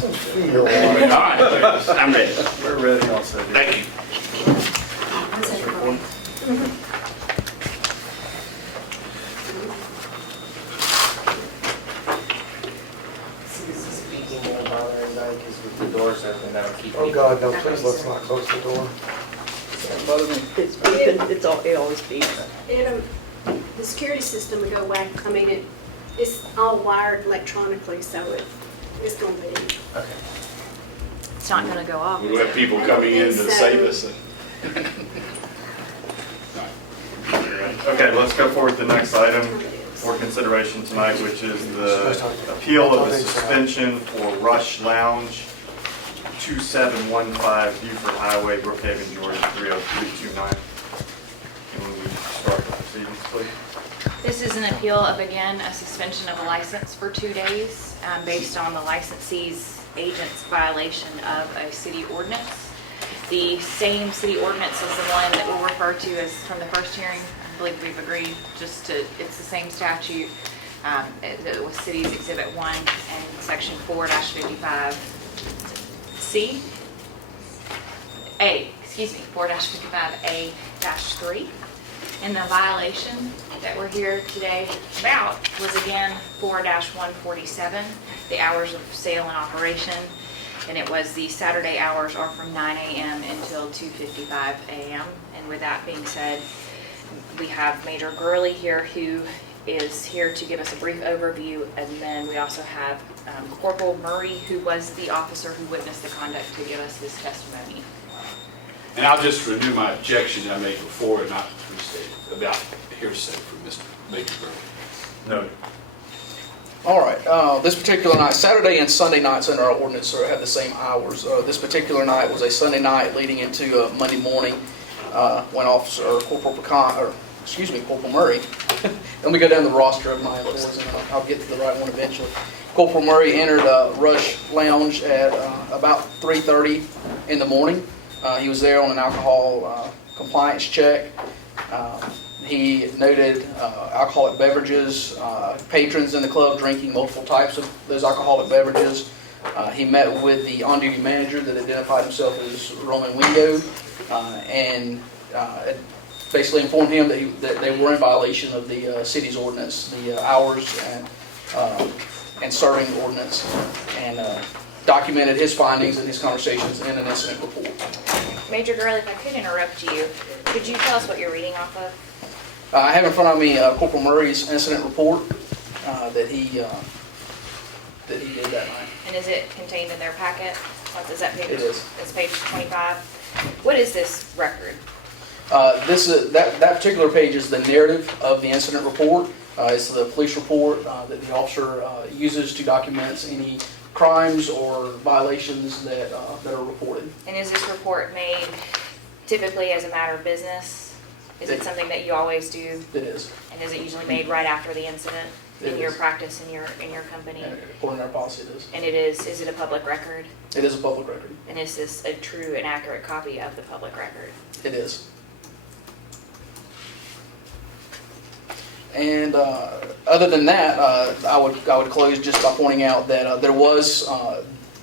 All right, I'm ready. We're ready also. Thank you. Speaking won't bother anybody because with the doors open, that'll keep. Oh, God, no, please let's not close the door. It's beeping, it always beeps. The security system will go whack. I mean, it's all wired electronically, so it's going to be. Okay. It's not gonna go off. We have people coming in to save us. Okay, let's go forward to the next item for consideration tonight, which is the appeal of the suspension for Rush Lounge, 2715 Buford Highway, Brookhaven, Georgia, 30329. Can we start the proceedings, please? This is an appeal of, again, a suspension of a license for 2 days based on the licensee's agent's violation of a city ordinance. The same city ordinance is the one that we'll refer to as from the first hearing. I believe we've agreed it's the same statute. It was Cities Exhibit 1 and Section 4-55 C. 4-55A-3. And the violation that we're here today about was again 4-147, the hours of sale and operation. And it was the Saturday hours are from 9 a.m. until 2:55 a.m. And with that being said, we have Major Gurley here who is here to give us a brief overview. And then we also have Corporal Murray, who was the officer who witnessed the conduct, to give us his testimony. And I'll just renew my objection I made before and not restate about hearsay from Mr. Major Burley. No. All right, this particular night, Saturday and Sunday nights under our ordinance have the same hours. This particular night was a Sunday night leading into Monday morning when Corporal Murray, let me go down the roster of my employees and I'll get to the right one eventually. Corporal Murray entered Rush Lounge at about 3:30 in the morning. He was there on an alcohol compliance check. He noted alcoholic beverages, patrons in the club drinking multiple types of those alcoholic beverages. He met with the on-duty manager that identified himself as Roman Wingo and basically informed him that they were in violation of the city's ordinance, the hours and serving ordinance, and documented his findings and his conversations in an incident report. Major Gurley, if I could interrupt you, could you tell us what you're reading off of? I have in front of me Corporal Murray's incident report that he did that night. And is it contained in their packet? Is that page? It is. It's page 25. What is this record? That particular page is the narrative of the incident report. It's the police report that the officer uses to document any crimes or violations that are reported. And is this report made typically as a matter of business? Is it something that you always do? It is. And is it usually made right after the incident in your practice in your company? And according to our policy, it is. And is it a public record? It is a public record. And is this a true and accurate copy of the public record? It is. And other than that, I would close just by pointing out that there was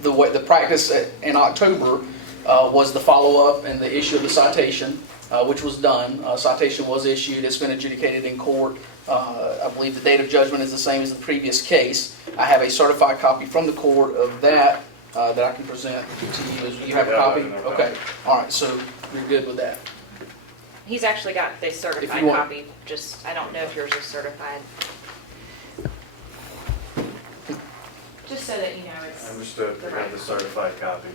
the practice in October was the follow-up and the issue of the citation, which was done. Citation was issued. It's been adjudicated in court. I believe the date of judgment is the same as the previous case. I have a certified copy from the court of that that I can present to you. You have a copy? Okay. All right. So you're good with that. He's actually got the certified copy. Just, I don't know if yours is certified. Just so that you know it's... Understood. We got the certified copy.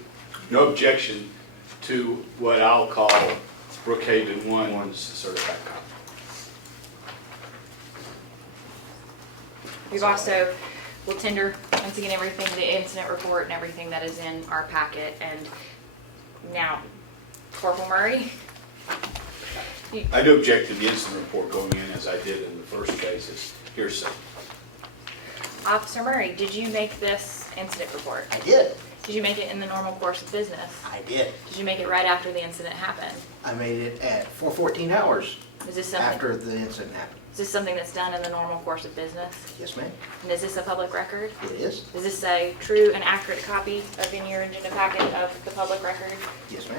No objection to what I'll call Brookhaven 1's certified copy. We've also, we'll tender, once again, everything, the incident report and everything that is in our packet. And now, Corporal Murray? I do object to the incident report going in as I did in the first case as hearsay. Officer Murray, did you make this incident report? I did. Did you make it in the normal course of business? I did. Did you make it right after the incident happened? I made it at 4:14 hours Is this something? after the incident happened. Is this something that's done in the normal course of business? Yes, ma'am. And is this a public record? It is. Is this a true and accurate copy of in your agenda packet of the public record? Yes, ma'am.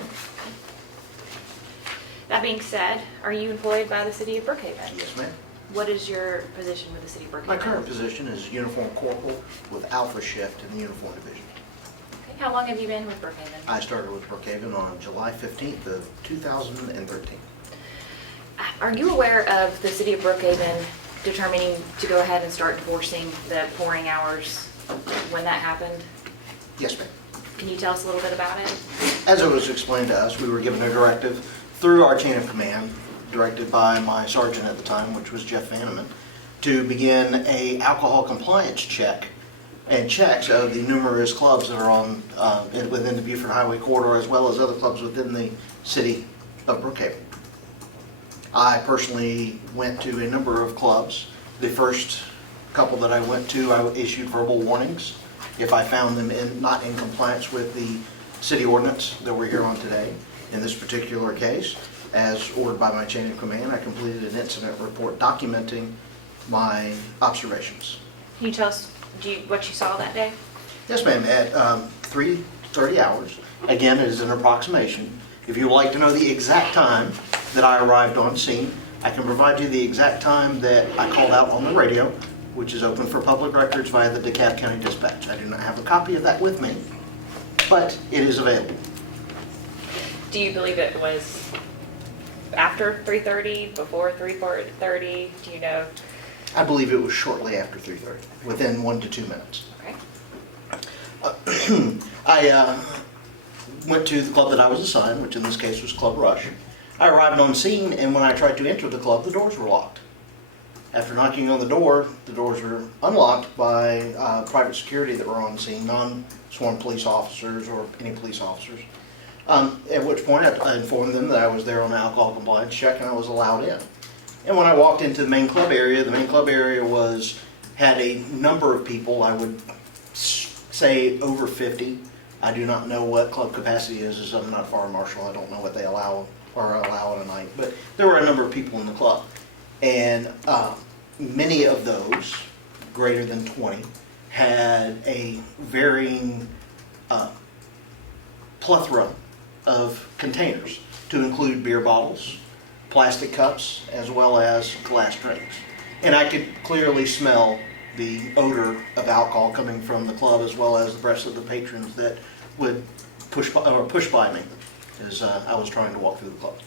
That being said, are you employed by the city of Brookhaven? Yes, ma'am. What is your position with the city of Brookhaven? My current position is uniform corporal with Alpha Shift in the uniform division. Okay, how long have you been with Brookhaven? I started with Brookhaven on July 15th of 2013. Are you aware of the city of Brookhaven determining to go ahead and start enforcing the pouring hours when that happened? Yes, ma'am. Can you tell us a little bit about it? As it was explained to us, we were given a directive through our chain of command, directed by my sergeant at the time, which was Jeff Vanneman, to begin a alcohol compliance check and checks of the numerous clubs that are on within the Beaufort Highway corridor, as well as other clubs within the city of Brookhaven. I personally went to a number of clubs. The first couple that I went to, I issued verbal warnings if I found them not in compliance with the city ordinance that we're here on today. In this particular case, as ordered by my chain of command, I completed an incident report documenting my observations. Can you tell us what you saw that day? Yes, ma'am, at 3:30 hours. Again, it is an approximation. If you would like to know the exact time that I arrived on scene, I can provide you the exact time that I called out on the radio, which is open for public records via the DeKalb County Dispatch. I do not have a copy of that with me, but it is available. Do you believe it was after 3:30, before 3:30? Do you know? I believe it was shortly after 3:30, within 1 to 2 minutes. Okay. I went to the club that I was assigned, which in this case was Club Rush. I arrived on scene, and when I tried to enter the club, the doors were locked. After knocking on the doors were unlocked by private security that were on scene, non-sworn police officers or any police officers. At which point I informed them that I was there on an alcohol compliance check and I was allowed in. And when I walked into the main club area, had a number of people, I would say over 50. I do not know what club capacity is, as I'm not a fire marshal. I don't know what they allow on a night, but there were a number of people in the club. And many of those, greater than 20, had a varying plethora of containers, to include beer bottles, plastic cups, as well as glass drinks. And I could clearly smell the odor of alcohol coming from the club, as well as the rest of the patrons that would push by me as I was trying to walk through the club.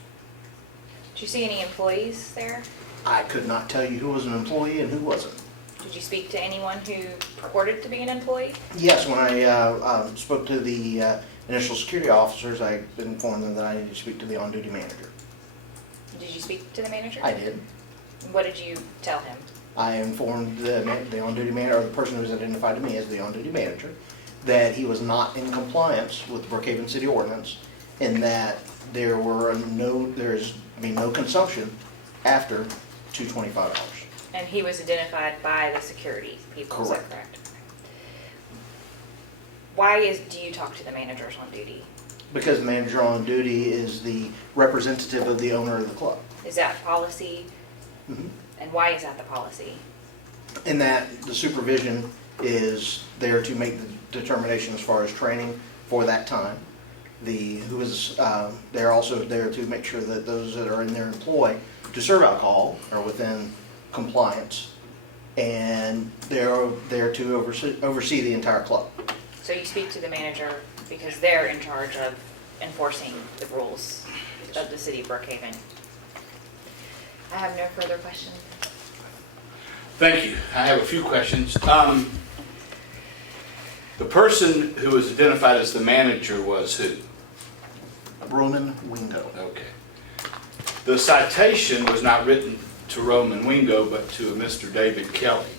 Did you see any employees there? I could not tell you who was an employee and who wasn't. Did you speak to anyone who purported to be an employee? Yes, when I spoke to the initial security officers, I informed them that I needed to speak to the on-duty manager. Did you speak to the manager? I did. What did you tell him? I informed the on-duty manager, or the person who was identified to me as the on-duty manager, that he was not in compliance with the Brookhaven City Ordinance, and that there's no consumption after 2:25 hours. And he was identified by the security people, is that Correct. correct? Why do you talk to the managers on duty? Because the manager on duty is the representative of the owner of the club. Is that policy? Mhm. And why is that the policy? In that the supervision is there to make the determination as far as training for that time. They're also there to make sure that those that are in their employ to serve alcohol are within compliance, and they're there to oversee the entire club. So you speak to the manager because they're in charge of enforcing the rules of the city of Brookhaven. I have no further questions. Thank you. I have a few questions. The person who was identified as the manager was who? Roman Wingo. Okay. The citation was not written to Roman Wingo, but to a Mr. David Kelly.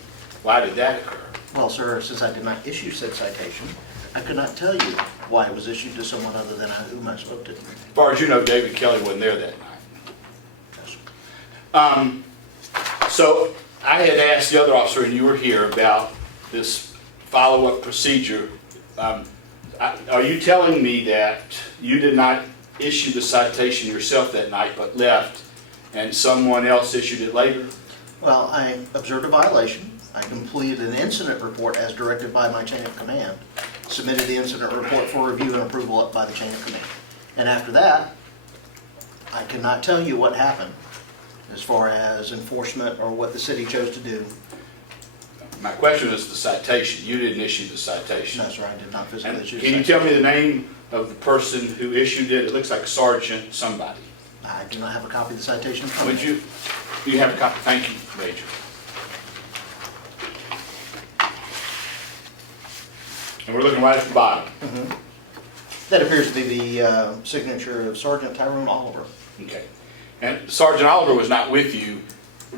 Why did that occur? Well, sir, since I did not issue said citation, I could not tell you why it was issued to someone other than whom I spoke to. As far as you know, David Kelly wasn't there that night. So I had asked the other officer, and you were here, about this follow-up procedure. Are you telling me that you did not issue the citation yourself that night, but left, and someone else issued it later? Well, I observed a violation. I completed an incident report as directed by my chain of command, submitted the incident report for review and approval by the chain of command. And after that, I cannot tell you what happened as far as enforcement or what the city chose to do. My question is the citation. You didn't issue the citation. No, sir, I did not physically And issue the can you citation. tell me the name of the person who issued it? It looks like Sergeant somebody. I do not have a copy of the citation in front Would of me. you have a copy? Thank you, Major. And we're looking right at the bottom. That appears to be the signature of Sergeant Tyrone Oliver. Okay. And Sergeant Oliver was not with you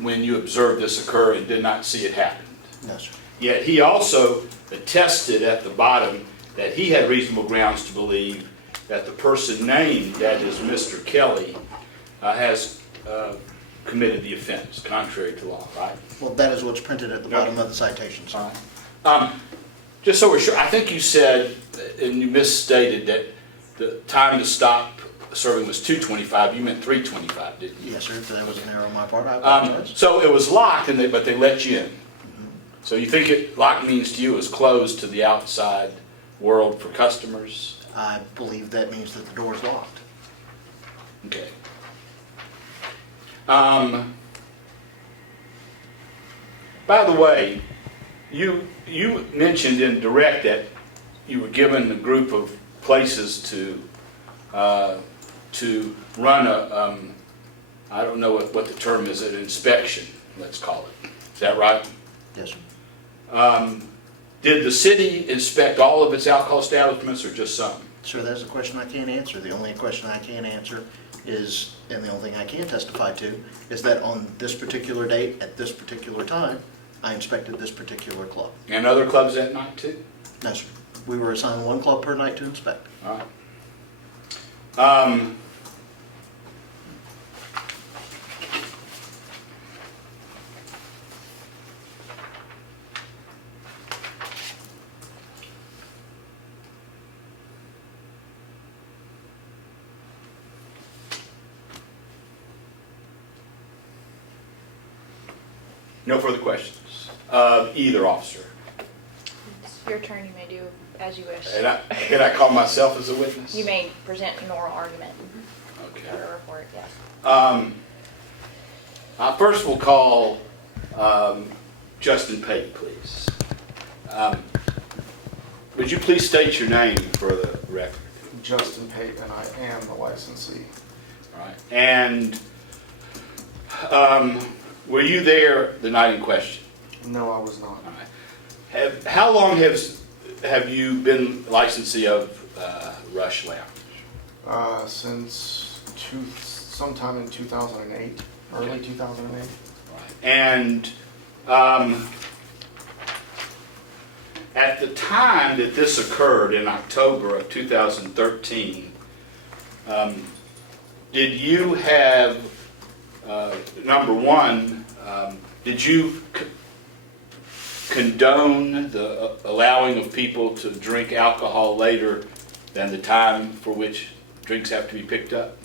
when you observed this occur and did not see it happen. No, sir. Yet he also attested at the bottom that he had reasonable grounds to believe that the person named, that is Mr. Kelly, has committed the offense, contrary to law, right? Well, that is what's printed at the bottom of the citation, sir. Just so we're sure, I think you said, and you misstated, that the time to stop serving was 2:25. You meant 3:25, didn't you? Yes, sir. If that was an error on my part, I apologize. So it was locked, but they let you in. So you think locked means to you is closed to the outside world for customers? I believe that means that the door is locked. Okay. By the way, you mentioned in direct that you were given a group of places to run a, I don't know what the term is, an inspection, let's call it. Is that right? Yes, sir. Did the city inspect all of its alcohol establishments or just some? Sir, that's a question I can't answer. The only question I can answer is, and the only thing I can testify to, is that on this particular date, at this particular time, I inspected this particular club. And other clubs that night too? No, sir. We were assigned one club per night to inspect. All right. No further questions of either officer. It's your turn, you may do as you wish. And can I call myself as a witness? You may present an oral argument Okay. or a report, yes. I first will call Justin Pate, please. Would you please state your name for the record? Justin Pate, and I am the licensee. All right. And were you there the night in question? No, I was not. All right. How long have you been licensee of Rush Lounge? Since sometime in 2008, early 2008. Right. And at the time that this occurred in October of 2013, did you have, number one, did you condone the allowing of people to drink alcohol later than the time for which drinks have to be picked up?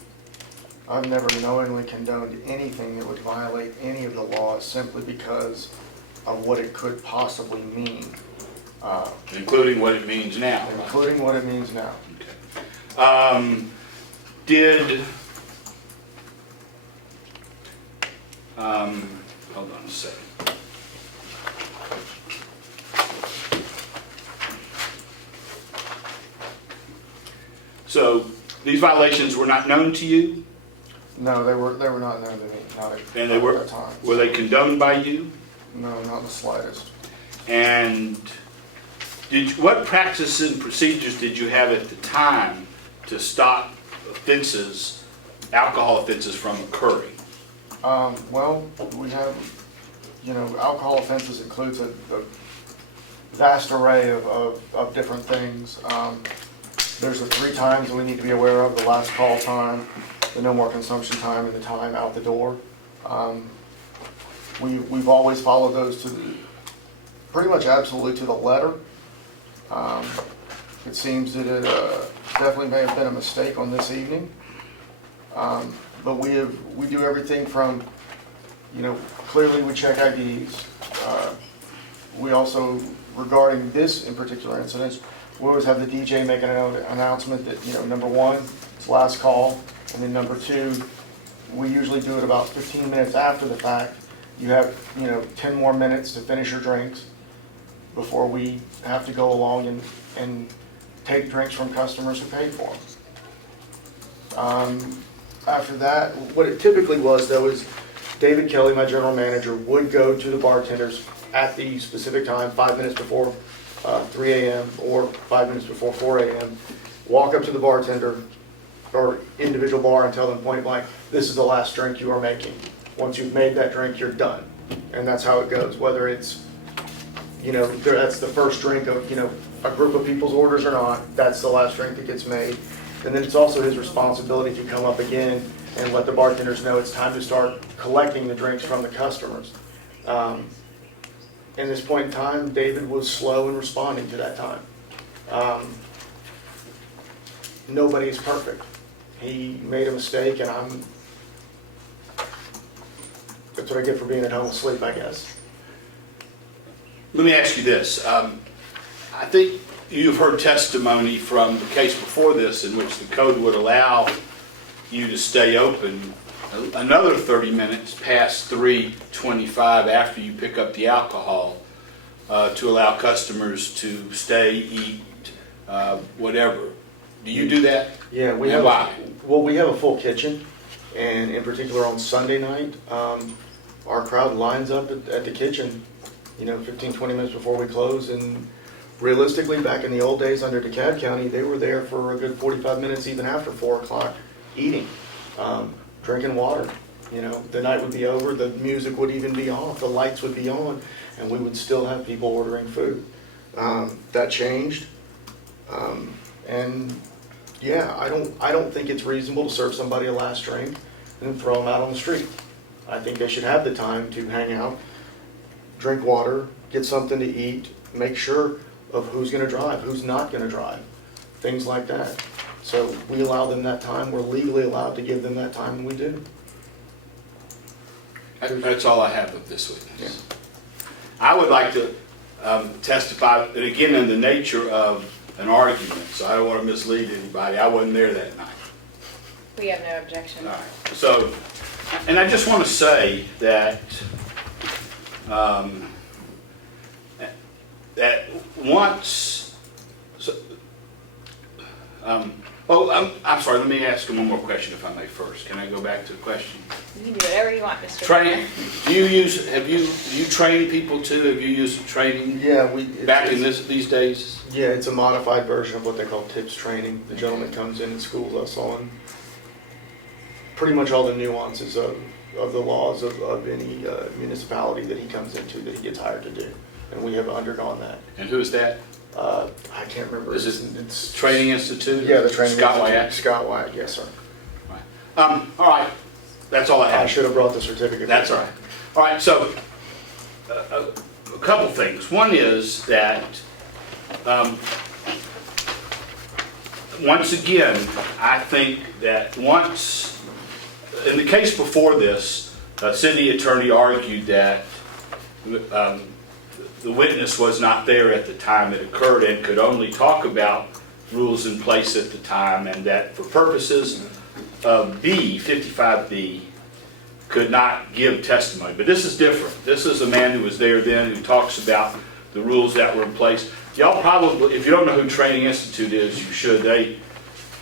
I've never knowingly condoned anything that would violate any of the laws simply because of what it could possibly mean. Including what it means now. Right? Including what it means now. Okay. Hold on a second. So these violations were not known to you, No, they were not known to me. Not at, and not at that time. were they condoned by you? No, not the slightest. And what practices and procedures did you have at the time to stop offenses, alcohol offenses, from occurring? Well, we have, alcohol offenses includes a vast array of different things. There's the 3 times we need to be aware of: the last call time, the no more consumption time, and the time out the door. We've always followed those pretty much absolutely to the letter. It seems that it definitely may have been a mistake on this evening. But we do everything from Clearly we check IDs. We also, regarding this in particular incident, we always have the DJ make an announcement that, number one, it's last call, and then number two, we usually do it about 15 minutes after the fact. You have, 10 more minutes to finish your drinks before we have to go along and take drinks from customers who paid for them. After that, what it typically was though is David Kelly, my general manager, would go to the bartenders at the specific time, 5 minutes before 3 a.m. or 5 minutes before 4 a.m., walk up to the bartender or individual bar and tell them point blank, this is the last drink you are making. Once you've made that drink, you're done. And that's how it goes, whether it's, that's the first drink of, a group of people's orders or not, that's the last drink that gets made. And then it's also his responsibility to come up again and let the bartenders know it's time to start collecting the drinks from the customers. In this point in time, David was slow in responding to that time. Nobody is perfect. He made a mistake, and that's what I get for being at home asleep, I guess. Let me ask you this. I think you've heard testimony from the case before this in which the code would allow you to stay open another 30 minutes past 3:25 after you pick up the alcohol to allow customers to stay, eat, whatever. Do you do that? Yeah, we have. Why? Well, we have a full kitchen, and in particular on Sunday night, our crowd lines up at the kitchen, 15, 20 minutes before we close. And realistically, back in the old days under DeKalb County, they were there for a good 45 minutes even after 4 o'clock eating, drinking water. The night would be over, the music would even be off, the lights would be on, and we would still have people ordering food. That changed. And yeah, I don't think it's reasonable to serve somebody a last drink and throw them out on the street. I think they should have the time to hang out, drink water, get something to eat, make sure of who's going to drive, who's not going to drive, things like that. So we allow them that time. We're legally allowed to give them that time, and we do. That's all I have of this witness. Yeah. I would like to testify, and again in the nature of an argument, so I don't want to mislead anybody. I wasn't there that night. We have no objection. All right. So, and I just want to say that that once, I'm sorry, let me ask him one more question if I may first. Can I go back to the question? You can do whatever you want, Mr. Training, do you train people too? Have you used training? Yeah, back in these days? Yeah, it's a modified version of what they call TIPS training. The gentleman comes in and schools us on pretty much all the nuances of the laws of any municipality that he comes into, that he gets hired to do. And we have undergone that. And who is that? I can't remember. It's Training Institute? Yeah, the Training Scott Institute. Wyatt? Scott Wyatt, yes, sir. Right. All right. That's all I have. I should have brought the certificate. That's all right. All right, so a couple things. One is that once again, I think that once, in the case before this, city attorney argued that the witness was not there at the time it occurred and could only talk about rules in place at the time, and that for purposes of 55B, could not give testimony. But this is different. This is a man who was there then who talks about the rules that were in place. Y'all probably, if you don't know who Training Institute is, you should.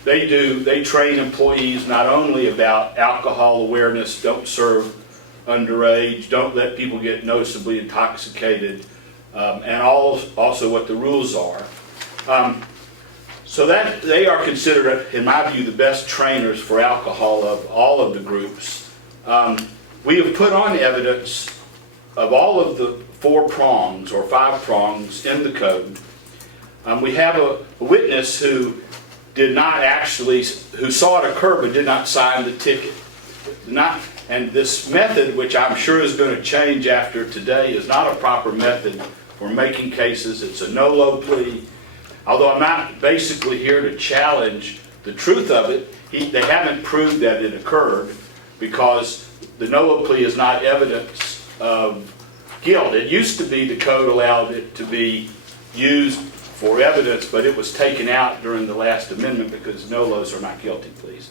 They train employees not only about alcohol awareness, don't serve underage, don't let people get noticeably intoxicated, and also what the rules are. So that they are considered, in my view, the best trainers for alcohol of all of the groups. We have put on evidence of all of the 4 prongs or 5 prongs in the code. We have a witness who did not actually, who saw it occur but did not sign the ticket. And this method, which I'm sure is going to change after today, is not a proper method for making cases. It's a no-low plea. Although I'm not basically here to challenge the truth of it, they haven't proved that it occurred because the no plea is not evidence of guilt. It used to be the code allowed it to be used for evidence, but it was taken out during the last amendment because NOLOs are not guilty pleas.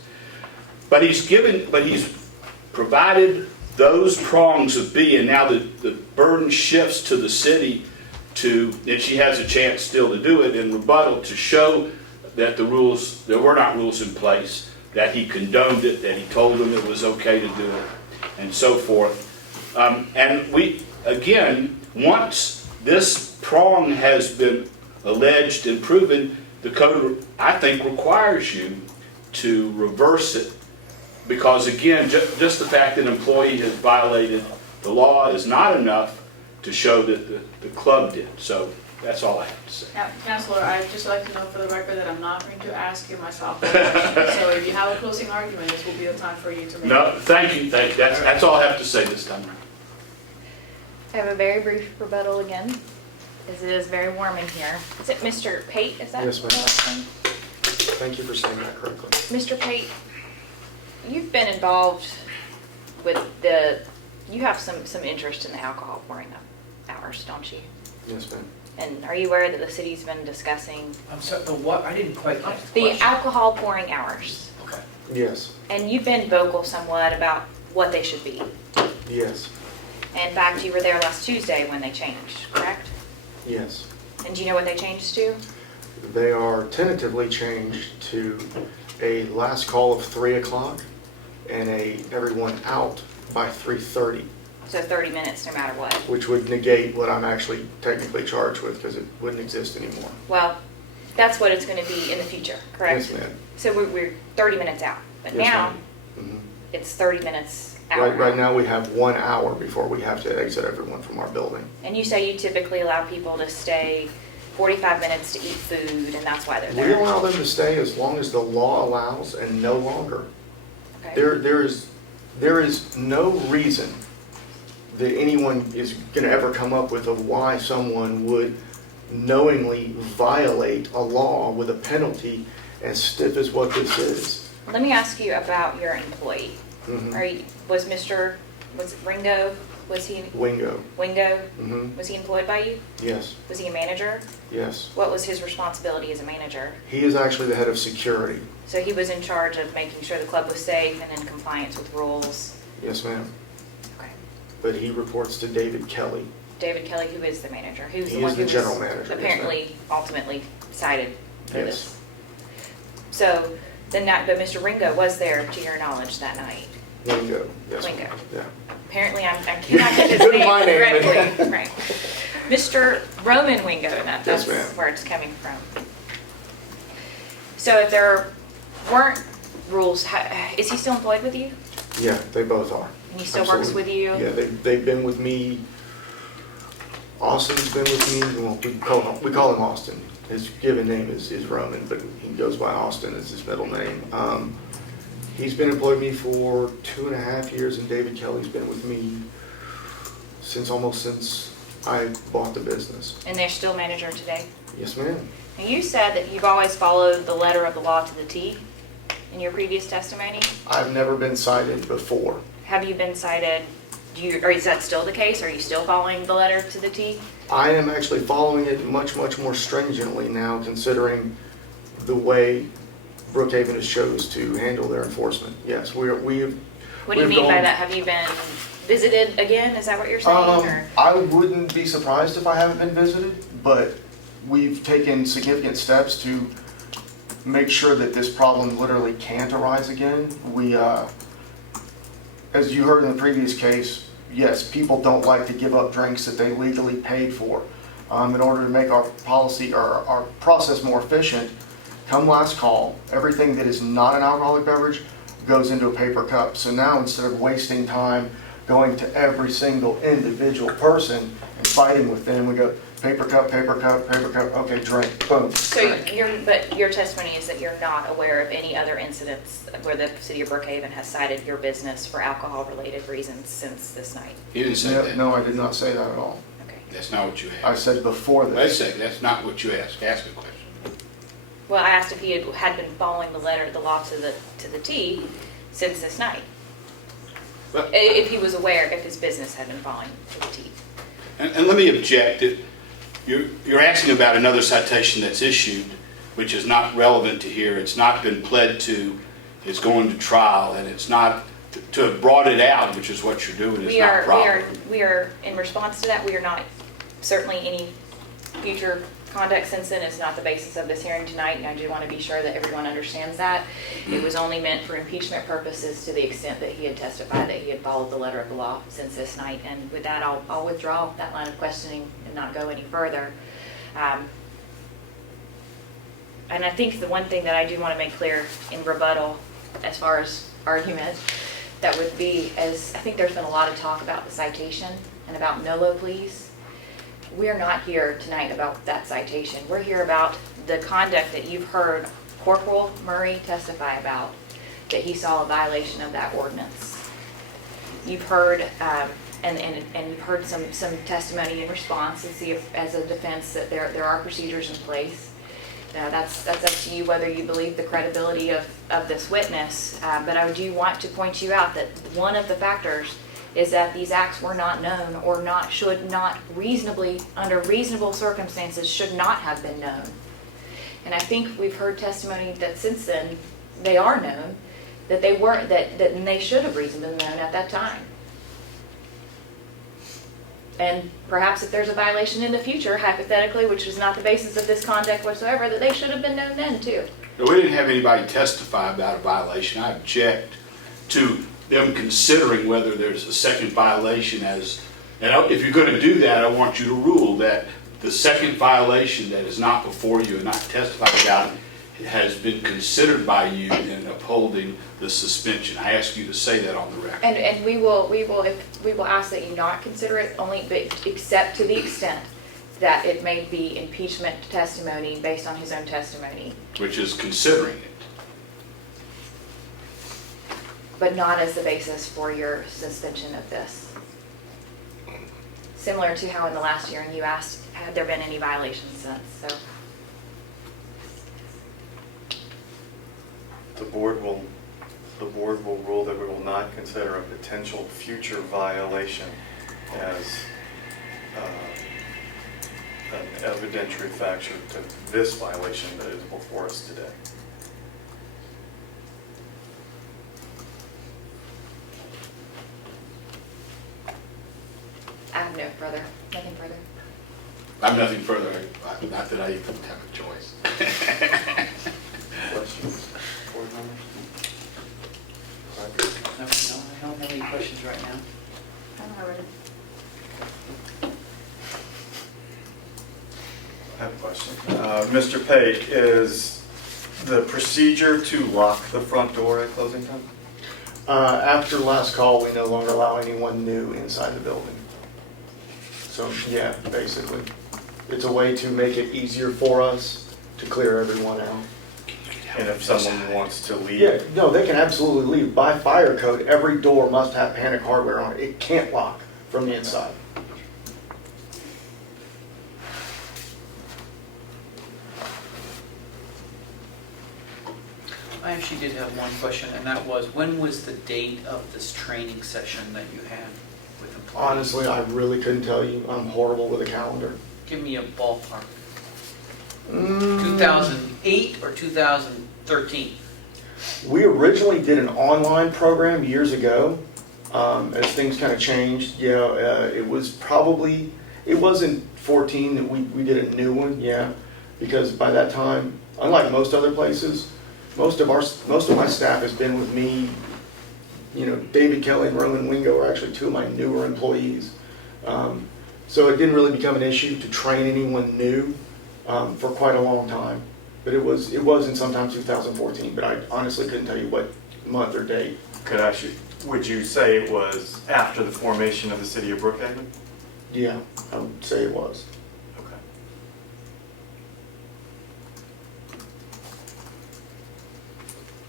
But he's provided those prongs of B, and now the burden shifts to the city and she has a chance still to do it in rebuttal to show that there were not rules in place, that he condoned it, that he told them it was okay to do it, and so forth. And again, once this prong has been alleged and proven, the code, I think, requires you to reverse it. Because again, just the fact that an employee has violated the law is not enough to show that the club did. So that's all I have to say. Now, Counselor, I'd just like to know for the record that I'm not going to ask you my softball question. So if you have a closing argument, this will be the time for you to make. No, thank you. That's all I have to say this time around. I have a very brief rebuttal again, as it is very warm in here. Is it Mr. Pate, is that? Yes, ma'am. the last name? Thank you for saying that correctly. Mr. Pate, you've been involved with you have some interest in the alcohol pouring hours, don't you? Yes, ma'am. And are you aware that the city's been discussing I'm sorry, the what? I didn't quite catch the the question. alcohol pouring hours? Okay. Yes, And you've been vocal somewhat about what they should be. yes, In fact, you were there last Tuesday when they changed, correct? yes. And do you know what they changed to? They are tentatively changed to a last call of 3 o'clock and everyone out by 3:30, So 30 minutes no matter what. which would negate what I'm actually technically charged with because it wouldn't exist anymore. Well, that's what it's going to be in the future, correct? Yes, ma'am. So we're 30 minutes out, but Yes, now ma'am. Mhm. it's 30 minutes out. Right now, we have 1 hour before we have to exit everyone from our building. And you say you typically allow people to stay 45 minutes to eat food, and that's why they're We there. allow them to stay as long as the law allows and no longer. Okay. There is no reason that anyone is going to ever come up with of why someone would knowingly violate a law with a penalty as stiff as what this is. Let me ask you about your employee. Mhm. Was it Ringo? Was he Wingo. Wingo? Mhm. Was he employed by you? Yes, Was he a manager? yes. What was his responsibility as a manager? He is actually the head of security. So he was in charge of making sure the club was safe and in compliance with rules. Yes, ma'am. Okay. But he reports to David Kelly. David Kelly, who is the manager? Who's He the one is who the general was manager, yes, apparently ultimately cited for Yes. this? So but Mr. Ringo was there to your knowledge that night. Wingo. Yes, ma'am. Wingo. Yeah. Apparently, I cannot get his Good name my name. correctly. Right. Mr. Roman Wingo, that's Yes, ma'am. where it's coming from. So if there weren't rules, is he still employed with you? Yeah, they both are. And he still works with you? Yeah, they've been with me. Austin's been with me. Well, we call him Austin. His given name is Roman, but he goes by Austin as his middle name. He's been employed with me for 2.5 years, and David Kelly's been with me almost since I bought the business. And they're still manager today? Yes, ma'am. Now, you said that you've always followed the letter of the law to the T in your previous testimony. I've never been cited before. Have you been cited, or is that still the case? Are you still following the letter to the T? I am actually following it much, much more stringently now, considering the way Brookhaven has chose to handle their enforcement. Yes, we have. What do you mean by that? Have you been visited again? Is that what you're saying? Or? I wouldn't be surprised if I haven't been visited, but we've taken significant steps to make sure that this problem literally can't arise again. We, as you heard in the previous case, yes, people don't like to give up drinks that they legally paid for. In order to make our policy or our process more efficient, come last call, everything that is not an alcoholic beverage goes into a paper cup. So now instead of wasting time going to every single individual person and fighting with them, we go paper cup, paper cup, paper cup, okay, drink, boom. So drink. but your testimony is that you're not aware of any other incidents where the city of Brookhaven has cited your business for alcohol-related reasons since this night? You didn't say No, that. no, I did not say that at all. Okay. That's not what you I asked. said before Wait a this. second, that's not what you asked. Ask a question. Well, I asked if he had been following the law to the T since this night. If he was aware, if his business had been falling to the teeth. And let me object, you're asking about another citation that's issued, which is not relevant to here. It's not been pled to, it's going to trial, and it's not, to have brought it out, which is what you're doing, is not proper. We are, in response to that, we are not, certainly any future conduct since then is not the basis of this hearing tonight, and I do want to be sure that everyone understands that. It was only meant for impeachment purposes to the extent that he had testified that he had followed the letter of the law since this night, and with that, I'll withdraw that line of questioning and not go any further. And I think the one thing that I do want to make clear in rebuttal, as far as argument, that would be, as I think there's been a lot of talk about the citation and about NOLO pleas. We are not here tonight about that citation. We're here about the conduct that you've heard Corporal Murray testify about, that he saw a violation of that ordinance. You've heard, and you've heard some testimony in response to see if, as a defense, that there are procedures in place. That's up to you whether you believe the credibility of this witness, but I do want to point you out that one of the factors is that these acts were not known or should not reasonably, under reasonable circumstances, should not have been known. And I think we've heard testimony that since then they are known, that they weren't, that they should have reasonably been known at that time. And perhaps if there's a violation in the future, hypothetically, which is not the basis of this conduct whatsoever, that they should have been known then too. No, we didn't have anybody testify about a violation. I object to them considering whether there's a second violation as, and if you're going to do that, I want you to rule that the second violation that is not before you and not testified about has been considered by you in upholding the suspension. I ask you to say that on the record. And we will ask that you not consider it only, except to the extent that it may be impeachment testimony based on his own testimony. Which is considering it. But not as the basis for your suspension of this. Similar to how in the last hearing you asked, had there been any violations since, so. The board will rule that we will not consider a potential future violation as an evidentiary factor to this violation that is before us today. I have nothing further. I have nothing further, not that I even have a choice. Questions? Board members? No, I don't have any questions right now. I have a question. Mr. Pate, is the procedure to lock the front door at closing time? After last call, we no longer allow anyone new inside the building. So, yeah, basically. It's a way to make it easier for us to clear everyone out. And if someone wants to leave? Yeah, no, they can absolutely leave. By fire code, every door must have panic hardware on it. It can't lock from the inside. I actually did have one question, and that was, when was the date of this training session that you had with employees? Honestly, I really couldn't tell you. I'm horrible with a calendar. Give me a ballpark. 2008 or 2013? We originally did an online program years ago. As things kind of changed, it was probably, it wasn't 14 that we did a new one, yeah, because by that time, unlike most other places, most of my staff has been with me. You know, David Kelly and Roman Wingo are actually two of my newer employees. So it didn't really become an issue to train anyone new for quite a long time. But it was in sometime 2014, but I honestly couldn't tell you what month or date. Could I ask you, would you say it was after the formation of the city of Brookhaven? Yeah, I would say it was. Okay.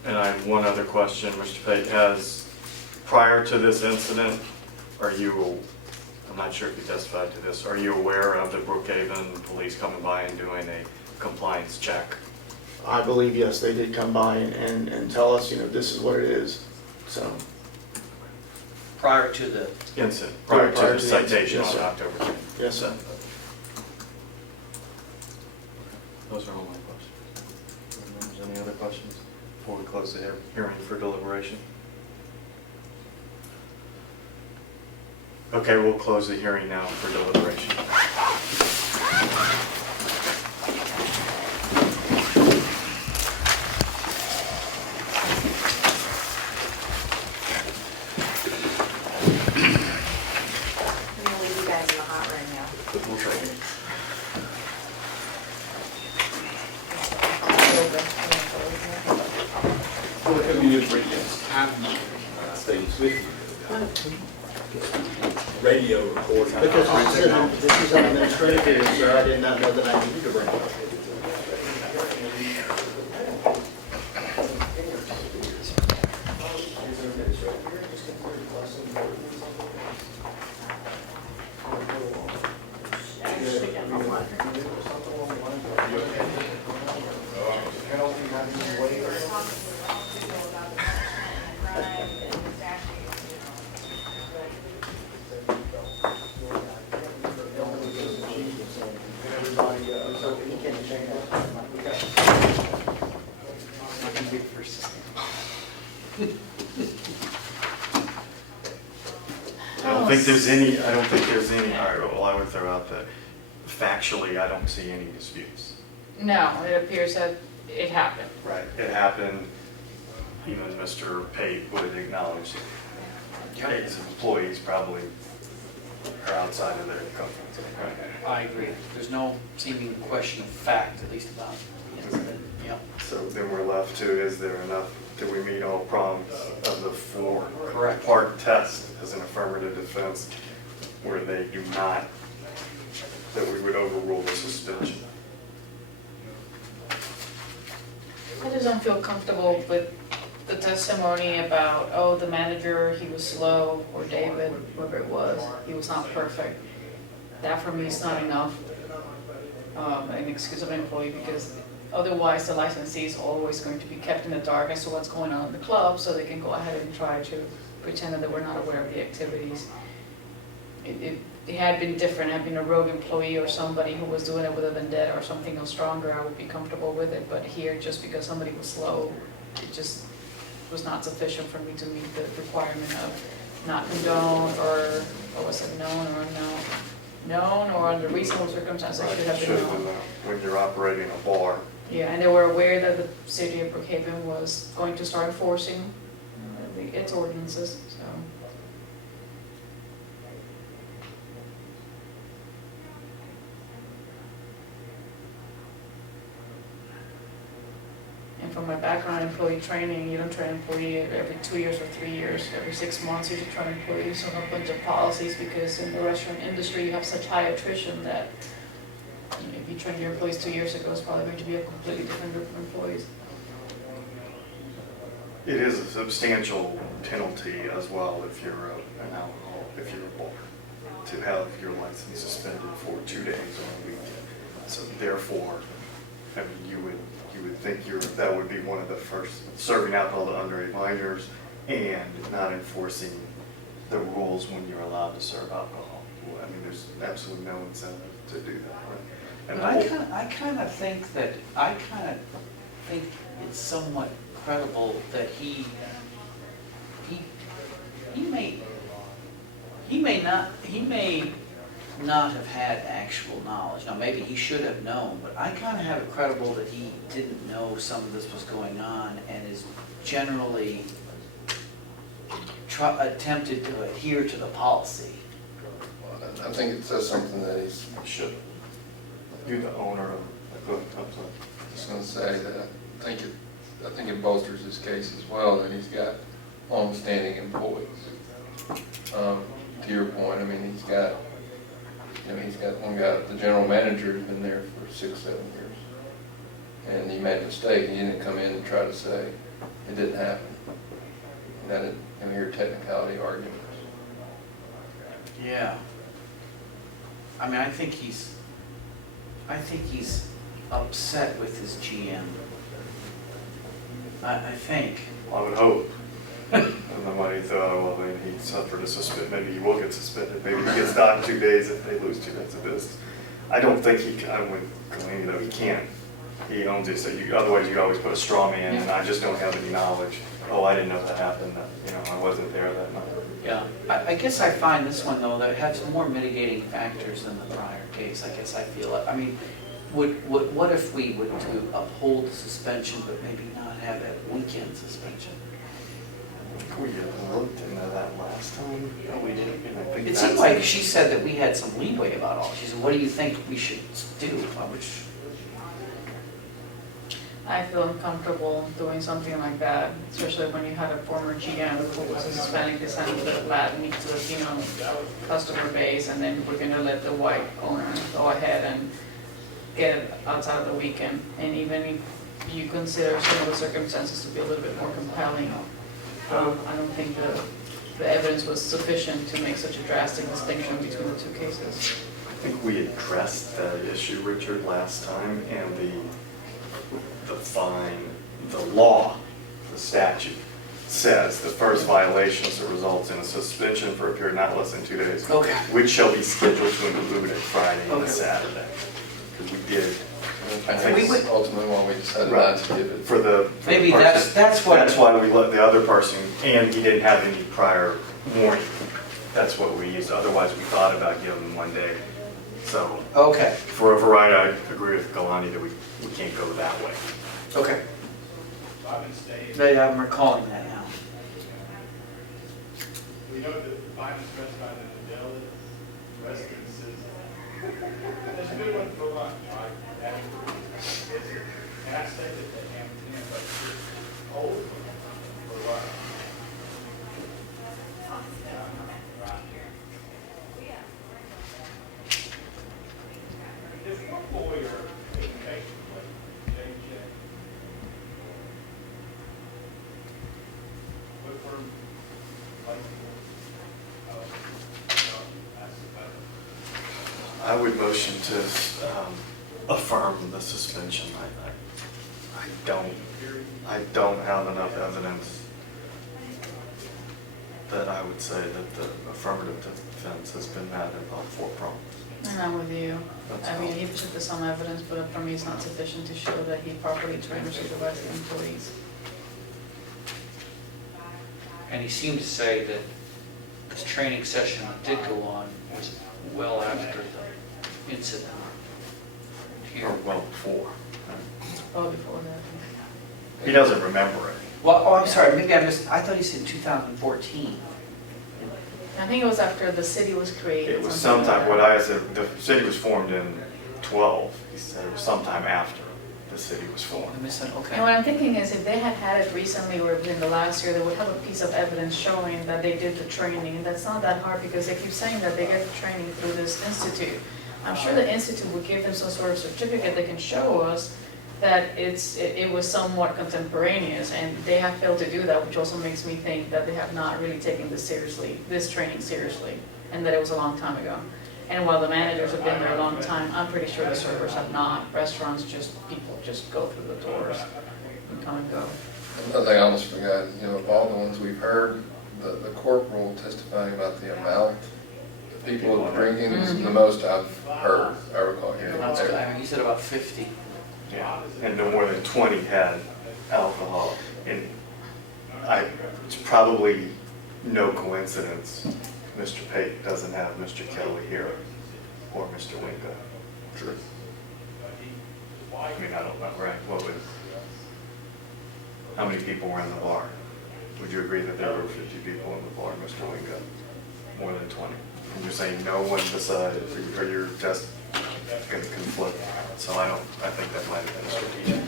And I have one other question, Mr. Pate. Prior to this incident, I'm not sure if you testified to this, are you aware of the Brookhaven police coming by and doing a compliance check? I believe, yes, they did come by and tell us, you know, this is what it is, so. prior to the, Incident, prior to Prior the to the incident, citation yes, on sir. October 10th. Yes, sir. Those are all my questions. Members, any other questions before we close the hearing for deliberation? Okay, we'll close the hearing now for deliberation. I'm gonna leave you guys in the hot room now. We'll try it. Well, if you just bring this time stays with you. Radio recording. Because this is an administrative hearing, sir, I did not know that I needed to bring it up. I don't think there's any, all right, well, I would throw out that factually, I don't see any disputes. No, it appears that it happened. Right. It happened, even Mr. Pate would acknowledge that his employees probably are outside of their comfort zone. Right. I agree, there's no seeming question of fact, at least about the incident, yeah. So then we're left to, is there enough, do we meet all prongs of the Correct. four-part test as an affirmative defense where they do not, that we would overrule the suspension? I just don't feel comfortable with the testimony about, oh, the manager, he was slow, or David, whoever it was, he was not perfect. That for me is not enough, an excuse of an employee, because otherwise the licensee is always going to be kept in the dark as to what's going on in the club, so they can go ahead and try to pretend that they were not aware of the activities. It had been different, had been a rogue employee or somebody who was doing it with a vendetta or something else stronger, I would be comfortable with it, but here, just because somebody was slow, it just was not sufficient for me to meet the requirement of not condone, or was it known or unknown? Known, or under reasonable circumstances, it should have been known. When you're operating a bar. Yeah, and they were aware that the city of Brookhaven was going to start enforcing its ordinances, so. And from my background in employee training, you don't train an employee every 2 years or 3 years, every 6 months you should train employees on a bunch of policies, because in the restaurant industry you have such high attrition that if you trained your employees 2 years ago, it's probably going to be a completely different group of employees. It is a substantial penalty as well if you're an alcohol, if you're a bar, to have your license suspended for 2 days on a weekend. So therefore, I mean, you would think that would be one of the first, serving alcohol to underage minors and not enforcing the rules when you're allowed to serve alcohol. Well, I mean, there's absolutely no incentive to do that, right? And But I kind of think it's somewhat credible that he may not have had actual knowledge. Now, maybe he should have known, but I kind of have it credible that he didn't know some of this was going on and is generally attempted to adhere to the policy. I think it says something that he should. you're the owner of, I'm sorry. Just gonna say that I think it bolsters his case as well, that he's got long-standing employees. To your point, I mean, he's got one guy, the general manager has been there for 6, 7 years. And he made a mistake, he didn't come in and try to say it didn't happen. And that didn't hear technicality arguments. Yeah. I mean, I think he's upset with his GM. I think. I would hope. And then when he thought, oh, well, then he suffered a suspend, maybe he will get suspended, maybe he gets docked 2 days if they lose 2 days of business. I don't think he, I'm with Galani, though, he can't. He owns it, so otherwise you'd always put a straw man, and I just don't have any knowledge. Oh, I didn't know that happened, I wasn't there that night. Yeah, I guess I find this one though, that has more mitigating factors than the prior case, I guess I feel. I mean, what if we would to uphold the suspension, but maybe not have a weekend suspension? We had looked into that last time. Oh, we did. And I think It that's- seemed like she said that we had some leeway about all. She said, what do you think we should do? Which, I feel uncomfortable doing something like that, especially when you had a former GM who was a Hispanic descent with Latin, customer base, and then we're gonna let the white owner go ahead and get it outside of the weekend. And even if you consider some of the circumstances to be a little bit more compelling, I don't think the evidence was sufficient to make such a drastic distinction between the two cases. I think we addressed that issue, Richard, last time, and the fine, the law, the statute says the first violation results in a suspension for a period not less than 2 days. Okay. Which shall be scheduled to include a Friday and a Okay. Saturday. Because we did, I think that's ultimately why we decided Right. not to give it. for the maybe person. that's what. That's why we let the other person, and he didn't have any prior warning. That's what we used, otherwise we thought about giving him 1 day. So, Okay, for a variety, I agree with Galani that we can't go that way. okay. Yeah, I'm recalling that now. We know that the fine is specified in the bill, residences. There's a good one for lunch, right? And I say that they have 10, but it's old for lunch. There's one lawyer in basically, JJ. But for, like, I would motion to affirm the suspension. I don't have enough evidence that I would say that the affirmative defense has been met in all 4 prongs. And I'm with you. That's I mean, all. he presented some evidence, but for me, it's not sufficient to show that he properly trained or supervised the employees. And he seemed to say that this training session that did go on was well after the incident here. Or well before. Well before that. He doesn't remember it. Well, oh, I'm sorry, maybe I missed, I thought he said 2014. I think it was after the city was created. It was something like sometime, that. what I said, the city was formed in 12. He said it was sometime after the city was I formed. missed it, okay. And what I'm thinking is if they had had it recently or within the last year, they would have a piece of evidence showing that they did the training. And that's not that hard because they keep saying that they get the training through this institute. I'm sure the institute would give them some sort of certificate that can show us that it was somewhat contemporaneous, and they have failed to do that, which also makes me think that they have not really taken this seriously, this training seriously, and that it was a long time ago. And while the managers have been there a long time, I'm pretty sure the servers have not. Restaurants, people just go through the doors and come and go. Another thing I almost forgot, of all the ones we've heard, the corporal testifying about the amount of people drinking is the most I've heard, I recall hearing. That's good. I mean, he said about 50. Yeah, and no more than 20 had alcohol. And it's probably no coincidence Mr. Pate doesn't have Mr. Kelly here or Mr. Wingo. True. I mean, I don't know, right? How many people were in the bar? Would you agree that there were 50 people in the bar, Mr. Wingo? More than 20? And you're saying no one besides, or you're just going to conflict? So I think that might have been strategic.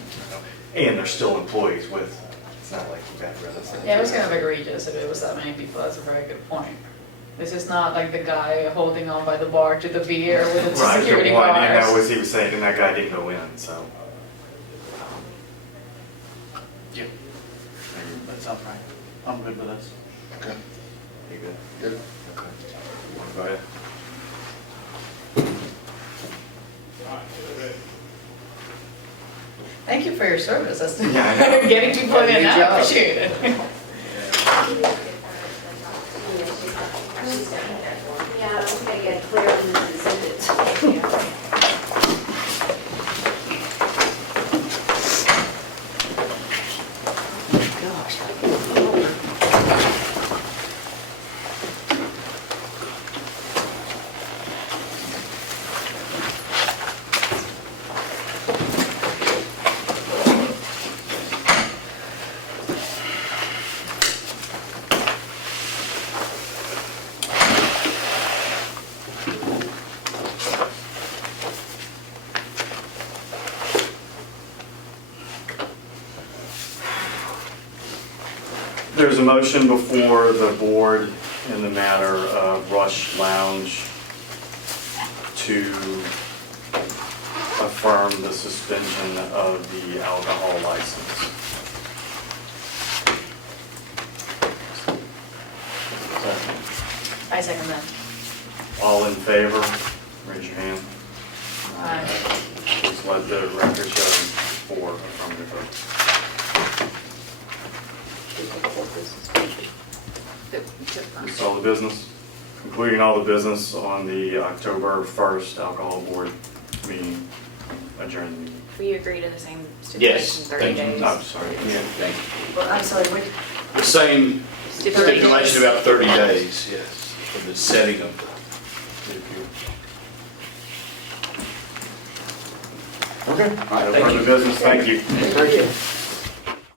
And they're still employees with, it's not like you got rid of them. Yeah, it was kind of egregious if it was that many people. That's a very good point. This is not like the guy holding on by the bar to the beer with the Right, security the one, guards. and that was, he was saying, and that guy didn't go in, so. Yeah. That sounds right. I'm good with this. Okay, You good? good. Okay. You want to go ahead? Thank you for your service. That's Yeah, I know. getting people in and Good out. job. Appreciate it. There's a motion before the board in the matter of Rush Lounge to affirm the suspension of the alcohol license. I second that. All in favor, raise your hand. Aye. Please let the record show 4 affirmative votes. That's all the business, concluding all the business on the October 1st alcohol board meeting, adjourn the meeting. Will you agree to the same Yes, stipulation, 30 thank you. days? I'm sorry. Yeah, thank you. Well, I'm sorry, which, The same 30 stipulation days. about 30 days, yes, for the setting of the appeal. Okay. All right, No thank further you. business, thank you. Thank you.